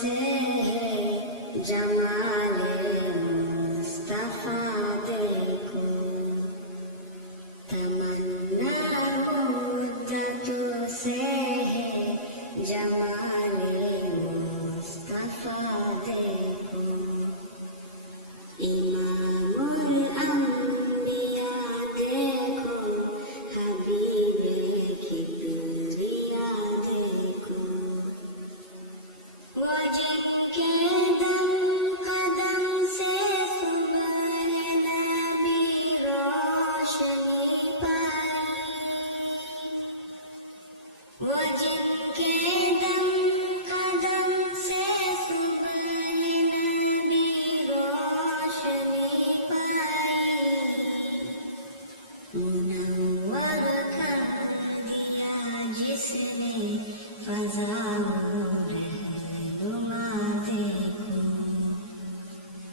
سے جمال مصطفیٰ دیکھو، تمنا مدتوں سے جمال مصطفیٰ دیکھو، امام الانبیاء دیکھو، حبیب کبریا دیکھو، وہ جن کے دم قدم سے صبح نبی روشنی پائی، وہ جن کے دم قدم سے صبح نبی روشنی پائی، منور کر دیا جس نے فضا رہنما دیکھو،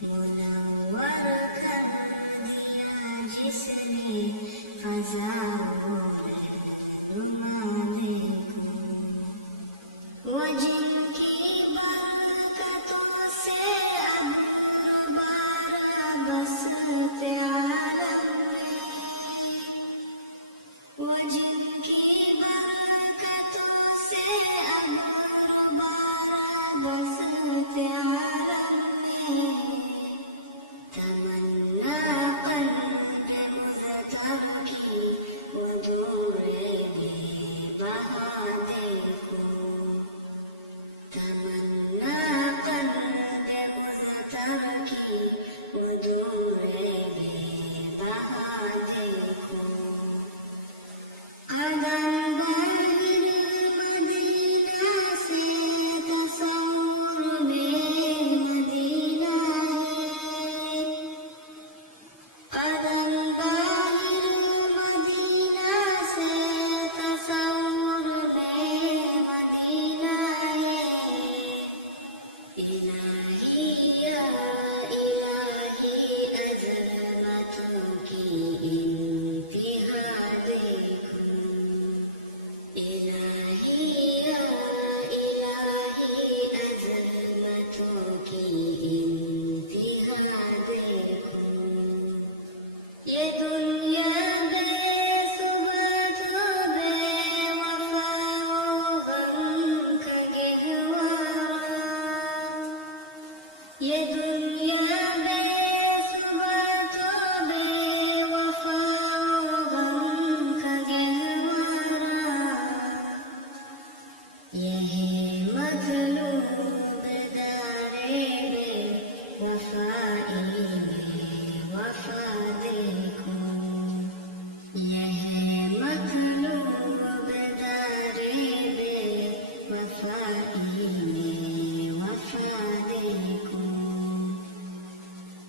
منور کر دیا جس نے فضا رہنما دیکھو، وہ جن کی برکتوں سے ابر بارہ بستے عالم میں، وہ جن کی برکتوں سے ابر بارہ بستے عالم میں، تمنا قلب مزدر کی وہ دور بے بہا دیکھو، تمنا قلب مزدر کی وہ دور بے بہا دیکھو، قدم بر مدینہ سے تصور میں مدینہ ہے، قدم بر مدینہ سے تصور میں مدینہ ہے، الہی یا الہی عظمتوں کی انتہا دیکھو، الہی یا الہی عظمتوں کی انتہا دیکھو، یہ دنیا بے ثبات و بے وفا و غم کا گہوارہ، یہ دنیا بے ثبات و بے وفا و غم کا گہوارہ، یہ ہے مطلوب دارے بے وفائی بے وفا دیکھو، یہ ہے مطلوب دارے بے وفائی بے وفا دیکھو،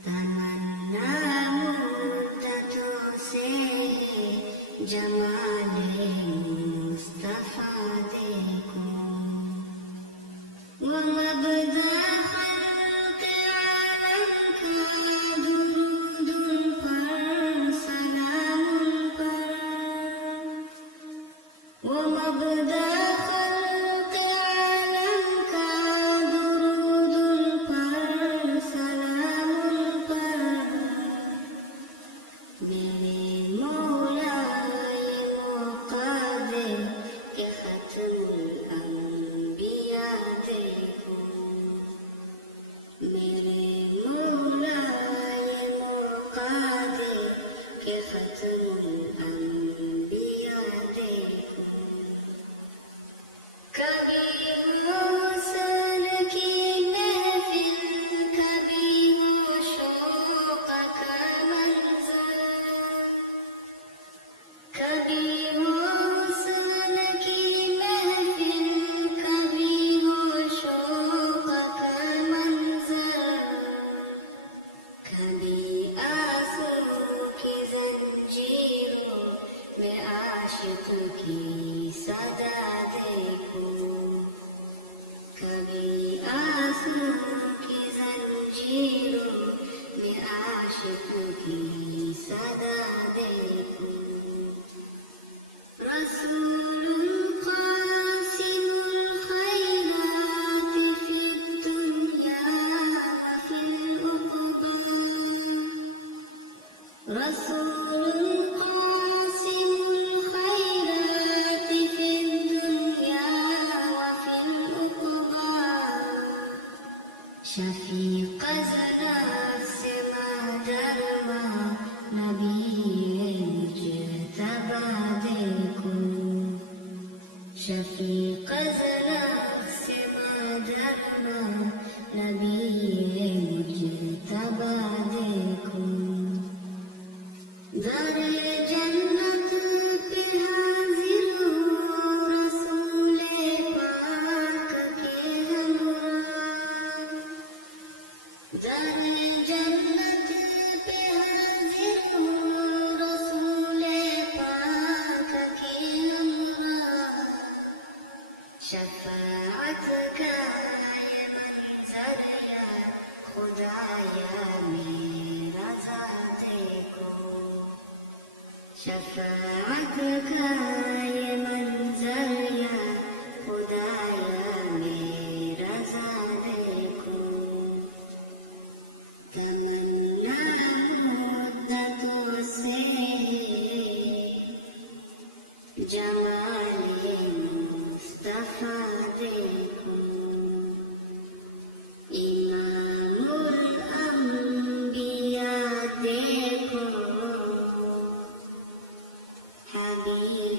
تمنا مدتوں سے جمال مصطفیٰ دیکھو، وہ مبدأ خلق عالم کا درود ان پر سلام ان پر، وہ مبدأ خلق عالم کا درود ان پر سلام ان پر، میرے مولا یہ موقع دے کہ ختم الانبیاء دیکھو، میرے مولا یہ موقع دے کہ ختم الانبیاء دیکھو، کبھی حسن کی محفل، کبھی ہو شوق کا منظر، کبھی ہو حسن کی محفل، کبھی ہو شوق کا منظر، کبھی آنسو کی زنجیروں میں عاشق کی صدا دیکھو، کبھی آنسو کی زنجیروں میں عاشق کی صدا دیکھو، رسول قاسم الخيرات في الدنيا قاسم الخيرات في الدنيا وفي العقبى شفيق نفس ما درما نبي مجتبى ديكم شفيق نفس ما درما نبي مجتبى ديكم در جنت پہ حاضر ہوں رسول پاک کے ہمراہ در جنت پہ حاضر ہوں رسول پاک کے ہمراہ شفاعت کا یہ منظر یا خدایا میرا ذات کو شفاعت کا یہ منظر یا خدایا میرا ذات کو تمنا مدتوں سے جمال مصطفیٰ دیکھو امام الانبیاء دیکھو حبیب